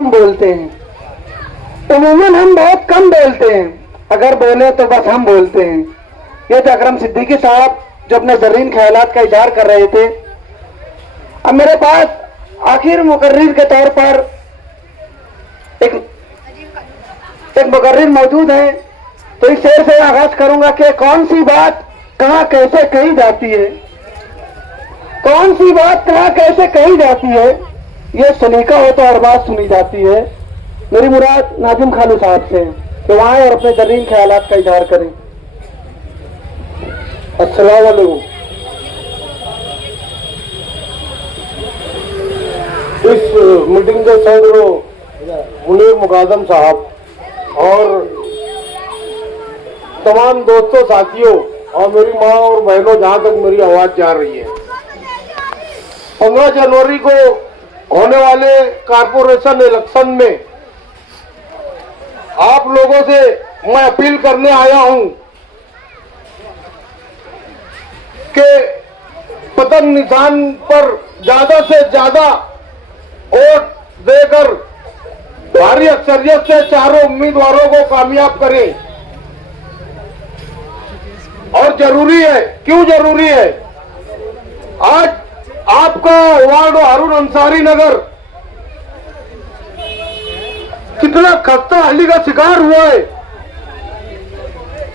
बोलते हैं। उमूमन हम बहुत कम बोलते हैं, अगर बोले तो बस हम बोलते हैं। ये तो अकरम सिद्दीकी साहब जो अपने ज़रीन ख्यालात का इजहार कर रहे थे। अब मेरे पास आखिर मुकर्रिर के तौर पर एक मुकर्रिर मौजूद है, तो इस शेर से आगाज करूंगा कि कौन सी बात कहाँ कैसे कही जाती है, कौन सी बात कहाँ कैसे कही जाती है, ये सलीका हो तो हर बात सुनी जाती है। मेरी मुराद नाजिम खालू साहब से कि वहां और अपने ज़रीन ख्यालात का इजहार करें। अस्सलाम वालेकुम। इस मीटिंग के सदर मुनीर मुकादम साहब और तमाम दोस्तों साथियों और मेरी माँ और बहनों, जहां तक मेरी आवाज जा रही है, 15 जनवरी को होने वाले कारपोरेशन इलेक्शन में आप लोगों से मैं अपील करने आया हूं कि पतंग निशान पर ज्यादा से ज्यादा वोट देकर भारी अक्सरियत से चारों उम्मीदवारों को कामयाब करें। और जरूरी है, क्यों जरूरी है? आज आपका वार्ड हारून अंसारी नगर कितना खस्ता हाली का शिकार हुआ है।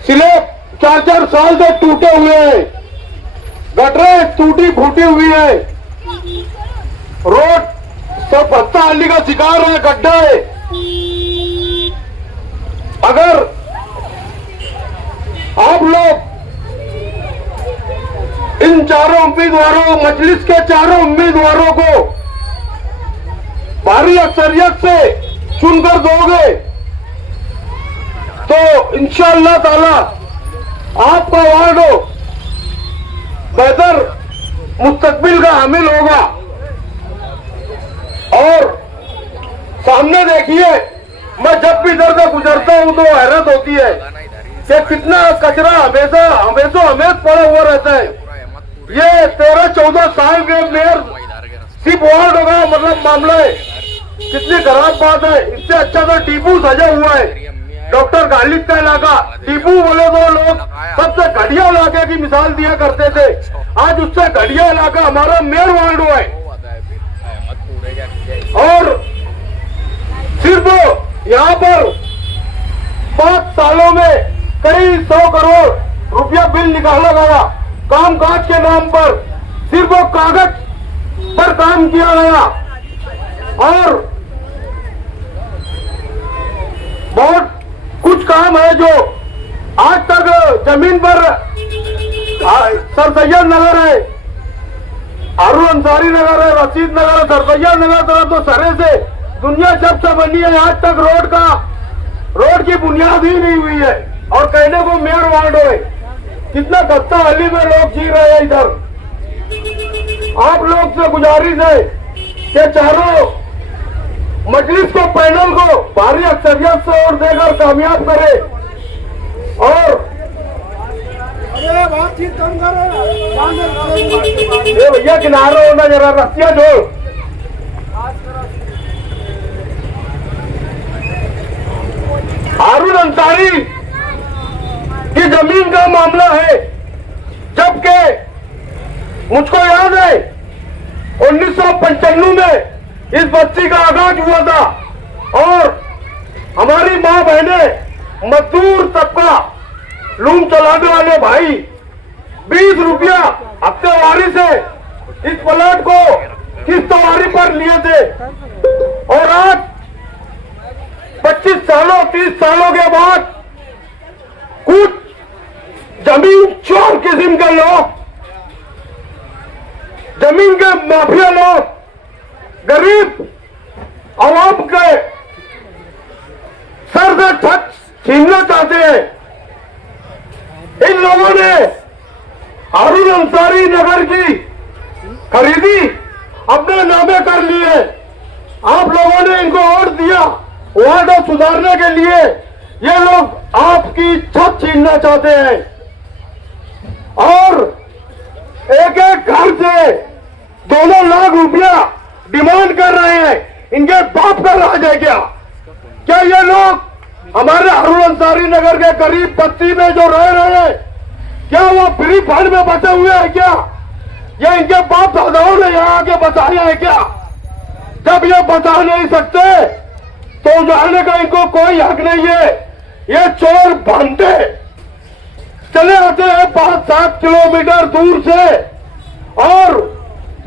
स्लैब 4-4 साल से टूटे हुए हैं, गटरें टूटी फूटी हुई है, रोड सब खस्ता हाली का शिकार है, गड्ढा है। अगर आप लोग इन चारों उम्मीदवारों, मजलिस के चारों उम्मीदवारों को भारी अक्सरियत से चुनकर दोगे तो इंशाअल्लाह ताला आपका वार्ड बेहतर मुस्तकबिल का हामिल होगा। और सामने देखिए, मैं जब भी इधर से गुजरता हूं तो हैरत होती है कि कितना कचरा हमेशा पड़ा हुआ रहता है। ये 13-14 साल के मेयर सिर्फ वार्ड होगा, मतलब मामला है। कितनी खराब बात है। इससे अच्छा तो टीपू सजा हुआ है, डॉक्टर गालिब का इलाका। टीपू बोले तो लोग सबसे घटिया इलाके की मिसाल दिया करते थे, आज उससे घटिया इलाका हमारा मेयर वार्ड हुआ है। और सिर्फ यहाँ पर 5 सालों में कई 100 करोड़ रुपया बिल निकाला गया कामकाज के नाम पर। सिर्फ वो कागज पर काम किया गया और बहुत कुछ काम है जो आज तक जमीन पर सर सैयद नगर है, हारून अंसारी नगर है, रशीद नगर है, सर सैयद नगर तरफ तो सरे से दुनिया जब से बनी है, आज तक रोड की बुनियाद ही नहीं हुई है। और कहने को मेयर वार्ड है, कितना खस्ता हाली में लोग जी रहे हैं इधर। आप लोग से गुजारिश है कि चारों मजलिस को, पैनल को भारी अक्सरियत से वोट देकर कामयाब करे। और बातचीत कम करो, ये भैया किनारे होना, जरा रस्तियां जोड़। हारून अंसारी की जमीन का मामला है, जबकि मुझको याद है 1995 में इस बस्ती का आगाज हुआ था और हमारी माँ बहने, मजदूर तबका, लूम चलाने वाले भाई 20 रुपया हफ्तेवारी से इस प्लाट को किस्तवारी पर लिए थे। और आज 25 सालों 30 सालों के बाद कुछ जमीन चोर किस्म के लोग, जमीन के माफिया लोग गरीब आवाम के सर से छत छीनना चाहते हैं। इन लोगों ने हारून अंसारी नगर की खरीदी अपने नामे कर ली है। आप लोगों ने इनको वोट दिया वार्ड सुधारने के लिए, ये लोग आपकी छत छीनना चाहते हैं और एक एक घर से 2-2 लाख रुपया डिमांड कर रहे हैं। इनके बाप का राज है क्या? क्या ये लोग हमारे अरुण अंसारी नगर के गरीब बस्ती में जो रह रहे हैं, क्या वो फ्री फंड में बचे हुए हैं क्या? या इनके बाप दादाओं ने यहाँ आके बचाया है क्या? जब ये बचा नहीं सकते तो जाने का इनको कोई हक नहीं है। ये चोर भांटे चले आते हैं 5-7 किलोमीटर दूर से और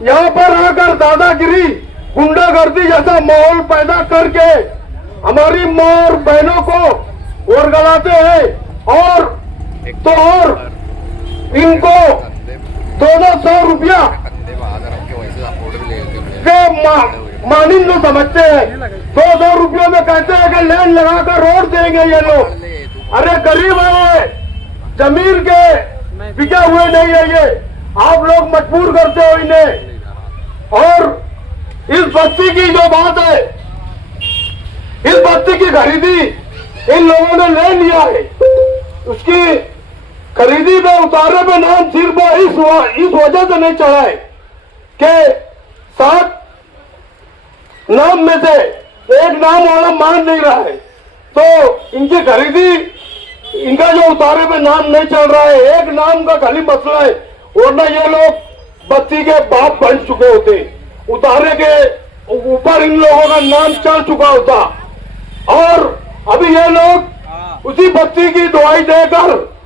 यहाँ पर आकर दादागिरी, गुंडागर्दी जैसा माहौल पैदा करके हमारी माँ और बहनों को वर्गलाते हैं और तो और इनको 200 रुपया के मानिंद समझते हैं। 200 रुपयों में कहते हैं कि लाइन लगाकर रोड देंगे ये लोग। अरे गरीब है, जमीन के बिके हुए नहीं है ये, आप लोग मजबूर करते हो इन्हें। और इस बस्ती की जो बात है, इस बस्ती की खरीदी इन लोगों ने ले लिया है। उसकी खरीदी में उतारे में नाम सिर्फ इस वजह से नहीं चढ़ा है कि 7 नाम में से एक नाम वाला मान नहीं रहा है, तो इनकी खरीदी, इनका जो उतारे में नाम नहीं चल रहा है, एक नाम का खाली मसला है, वरना ये लोग बस्ती के बाप बन चुके होते। उतारे के ऊपर इन लोगों का नाम चल चुका होता और अभी ये लोग उसी बस्ती की दवाई देकर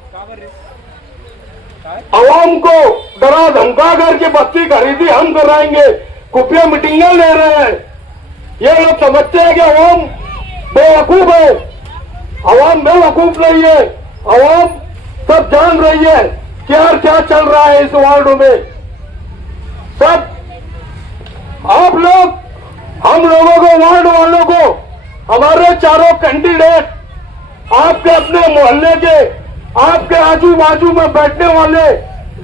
आवाम को डरा धमका करके बस्ती खरीदी हम कराएंगे, खुफिया मीटिंगें ले रहे हैं। ये लोग समझते हैं कि आवाम बेवकूफ है। आवाम बेवकूफ नहीं है, आवाम सब जान रही है क्या क्या चल रहा है इस वार्डों में। सब आप लोग, हम लोगों को, वार्ड वालों को, हमारे चारों कैंडिडेट आपके अपने मोहल्ले के, आपके आजू बाजू में बैठने वाले,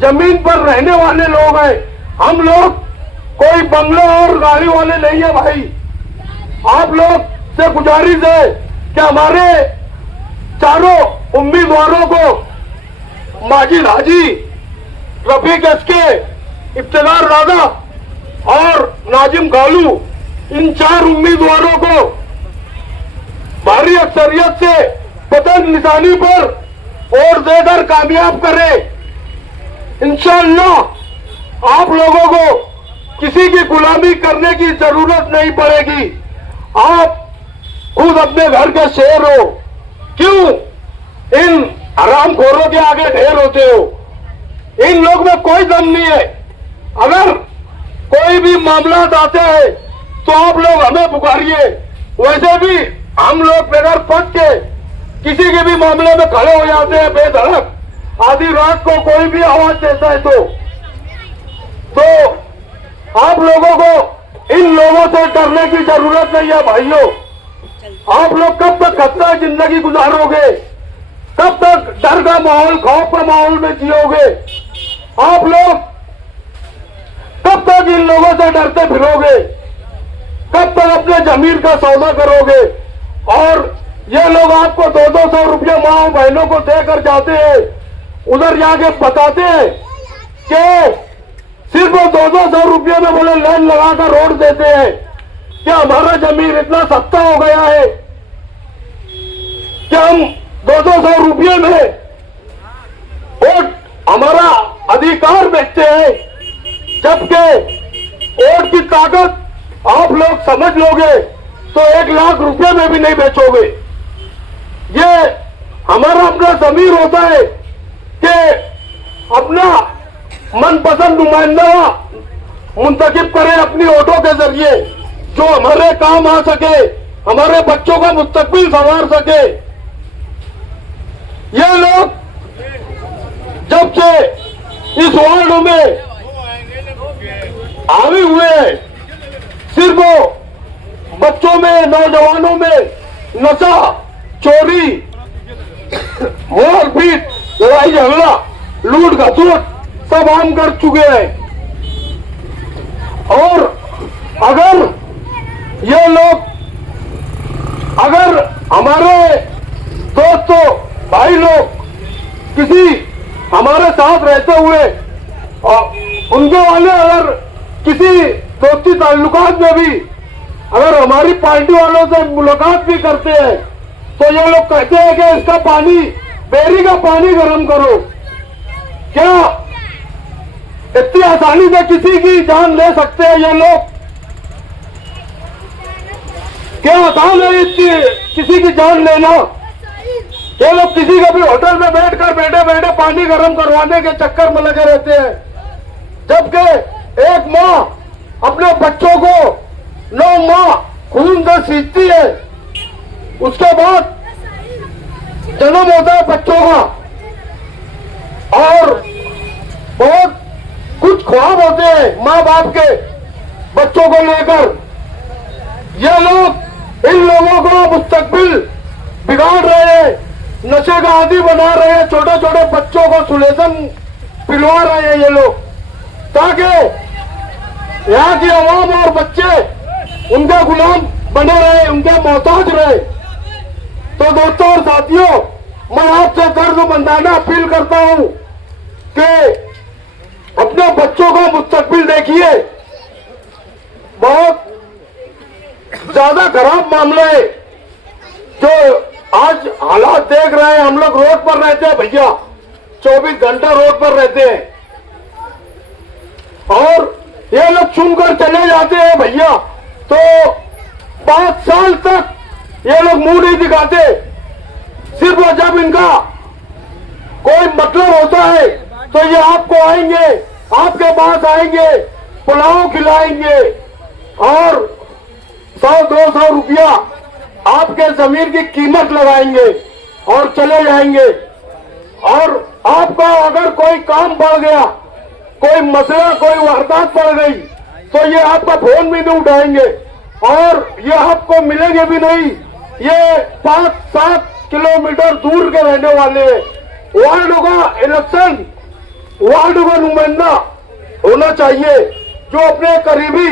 जमीन पर रहने वाले लोग हैं। हम लोग कोई बंगले और गाड़ी वाले नहीं है भाई। आप लोग से गुजारिश है कि हमारे चारों उम्मीदवारों को माजिद हाजी, रफीक एसके, इफ्तिखार राजा और नाजिम गालू, इन 4 उम्मीदवारों को भारी अक्सरियत से पतंग निशानी पर वोट देकर कामयाब करें। इंशाअल्लाह आप लोगों को किसी की गुलामी करने की जरूरत नहीं पड़ेगी। आप खुद अपने घर के शेर हो, क्यों इन हरामखोरों के आगे ढेर होते हो? इन लोग में कोई दम नहीं है। अगर कोई भी मामला आते हैं तो आप लोग हमें पुकारिए। वैसे भी हम लोग बगैर पद के किसी के भी मामले में खड़े हो जाते हैं बेधड़क। आधी रात को कोई भी आवाज देता है तो आप लोगों को इन लोगों से डरने की जरूरत नहीं है भाइयों। आप लोग कब तक खतरा जिंदगी गुजारोगे? कब तक डर का माहौल, खौफ का माहौल में जियोगे? आप लोग कब तक इन लोगों से डरते फिरोगे? कब तक अपने जमीन का सौदा करोगे? और ये लोग आपको 200 रुपये माँ बहनों को देकर जाते हैं, उधर जाके बताते हैं कि सिर्फ 200 रुपये में बोले लाइन लगाकर रोड देते हैं। क्या हमारा जमीन इतना सस्ता हो गया है कि हम 200 रुपये में वोट, हमारा अधिकार बेचते हैं? जबकि वोट की ताकत आप लोग समझ लोगे तो 1 लाख रुपए में भी नहीं बेचोगे। ये हमारा अपना जमीर होता है कि अपना मनपसंद नुमाइंदा मुंतखब करें अपनी वोटों के जरिए, जो हमारे काम आ सके, हमारे बच्चों का मुस्तकबिल संवार सके। ये लोग जब से इस वार्ड में हावी हुए, सिर्फ बच्चों में, नौजवानों में नशा, चोरी, मारपीट, लड़ाई झगड़ा, लूट घसूट सब आम कर चुके हैं। और अगर ये लोग, अगर हमारे दोस्तों, भाई लोग किसी हमारे साथ रहते हुए और उनके वाले अगर किसी दोस्ती ताल्लुकात में भी अगर हमारी पार्टी वालों से मुलाकात भी करते हैं तो ये लोग कहते हैं कि इसका पानी, बेरी का पानी गर्म करो। क्या इतनी आसानी से किसी की जान ले सकते हैं ये लोग? क्या आसान है इतनी किसी की जान लेना? ये लोग किसी का भी होटल में बैठकर बैठे बैठे पानी गर्म करवाने के चक्कर में लगे रहते हैं, जबकि एक माँ अपने बच्चों को 9 माह खून से सींचती है, उसके बाद जन्म होता है बच्चों का और बहुत कुछ ख्वाब होते हैं माँ बाप के बच्चों को लेकर। ये लोग इन लोगों को मुस्तकबिल बिगाड़ रहे हैं, नशे का आदी बना रहे हैं, छोटे छोटे बच्चों को सुलेसन पिलवा रहे हैं ये लोग, ताकि यहाँ की आवाम और बच्चे उनका गुलाम बने रहे, उनके मोहताज रहे। तो दोस्तों और साथियों, मैं आपसे दर्द-मंदाना अपील करता हूं कि अपने बच्चों का मुस्तकबिल देखिए। बहुत ज्यादा खराब मामला है जो आज हालात देख रहे हैं। हम लोग रोड पर रहते हैं भैया, 24 घंटा रोड पर रहते हैं और ये लोग चुनकर चले जाते हैं भैया, तो 5 साल तक ये लोग मुंह नहीं दिखाते। सिर्फ जब इनका कोई मतलब होता है तो ये आपको आएंगे, आपके पास आएंगे, पुलाव खिलाएंगे और 100-200 रुपया आपके जमीन की कीमत लगाएंगे और चले जाएंगे। और आपका अगर कोई काम पड़ गया, कोई मसला, कोई वारदात पड़ गई, तो ये आपका फोन भी नहीं उठाएंगे और ये आपको मिलेंगे भी नहीं। ये 5-7 किलोमीटर दूर के रहने वाले हैं। वार्ड का इलेक्शन, वार्ड का नुमाइंदा होना चाहिए जो अपने करीबी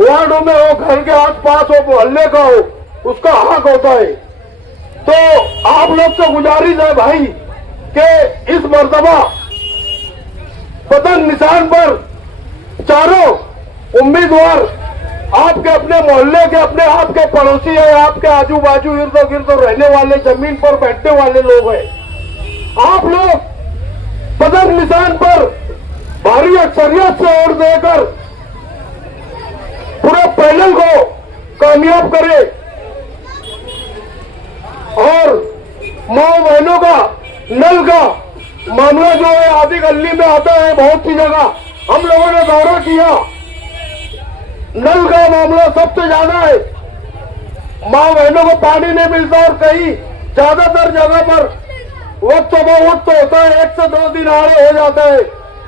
वार्डों में हो, घर के आसपास हो, मोहल्ले का हो, उसका हक होता है। तो आप लोग से गुजारिश है भाई कि इस मर्तबा पतंग निशान पर चारों उम्मीदवार आपके अपने मोहल्ले के, अपने आपके पड़ोसी है, आपके आजू बाजू इर्द गिर्द रहने वाले, जमीन पर बैठने वाले लोग हैं। आप लोग पतंग निशान पर भारी अक्सरियत से वोट देकर पूरे पैनल को कामयाब करें और माँ बहनों का नल का मामला जो है आधी गली में आता है, बहुत सी जगह हम लोगों ने दौरा किया, नल का मामला सबसे ज्यादा है। माँ बहनों को पानी नहीं मिलता और कहीं ज्यादातर जगह पर वक्त होता है, 1 से 2 दिन आड़े हो जाता है,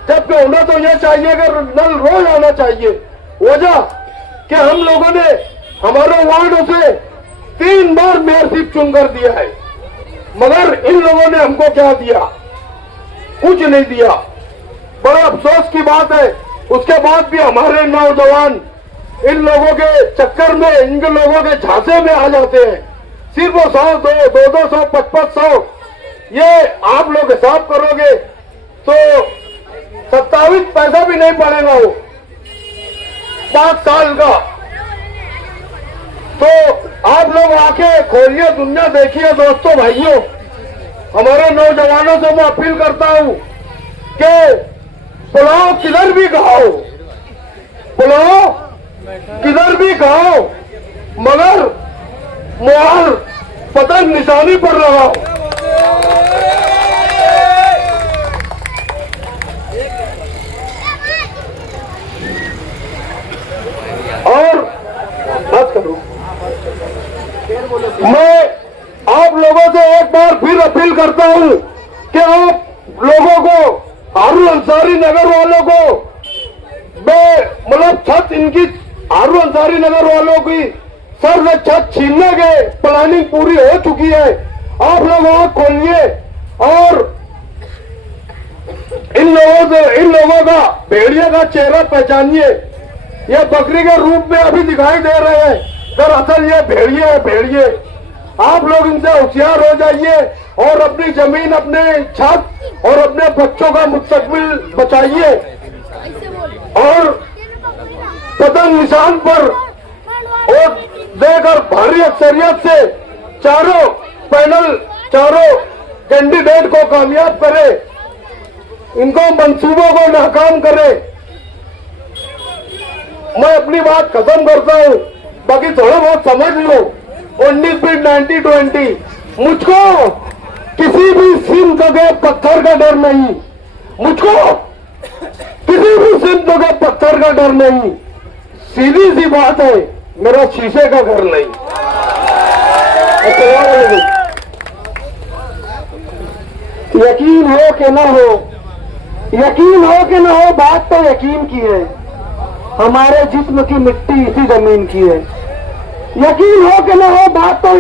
जबकि होना तो यह चाहिए कि नल रोज आना चाहिए। वजह कि हम लोगों ने हमारे वार्डों से 3 बार मेयरशिप चुनकर दिया है, मगर इन लोगों ने हमको क्या दिया? कुछ नहीं दिया। बड़ा अफसोस की बात है। उसके बाद भी हमारे नौजवान इन लोगों के चक्कर में, इन लोगों के झांसे में आ जाते हैं। सिर्फ 100, 200, 500, ये आप लोग हिसाब करोगे तो 27 पैसा भी नहीं पड़ेगा वो 5 साल का। तो आप लोग आके खोलिए, दुनिया देखिए दोस्तों भाइयों। हमारे नौजवानों से मैं अपील करता हूं कि पुलाव किधर भी खाओ, पुलाव किधर भी खाओ, मगर मोहर पतंग निशानी पर लगाओ। और बात करूं, मैं आप लोगों से एक बार फिर अपील करता हूं कि आप लोगों को, हारून अंसारी नगर वालों को, मतलब छत इनकी, हारून अंसारी नगर वालों की सर से छत छीनने के प्लानिंग पूरी हो चुकी है। आप लोग आंख खोलिए और इन लोगों का भेड़िया का चेहरा पहचानिए। ये बकरी के रूप में अभी दिखाई दे रहे हैं, दरअसल ये भेड़िए है, भेड़िए। आप लोग इनसे होशियार हो जाइए और अपनी जमीन, अपने छत और अपने बच्चों का मुस्तकबिल बचाइए और पतंग निशान पर वोट भारी अक्सरियत से चारों पैनल, चारों कैंडिडेट को कामयाब करे, इनको मंसूबों को नाकाम करे। मैं अपनी बात खत्म करता हूं, बाकी थोड़ा बहुत समझ लो। 19 फीट 90-20, मुझको किसी भी सिंध के पत्थर का डर नहीं, मुझको किसी भी सिंध के पत्थर का डर नहीं। सीधी सी बात है, मेरा शीशे का घर नहीं। अस्सलाम वालेकुम। यकीन हो कि ना हो, यकीन हो कि ना हो, बात तो यकीन की है। हमारे जिस्म की मिट्टी इसी जमीन की है। यकीन हो कि ना हो, बात तो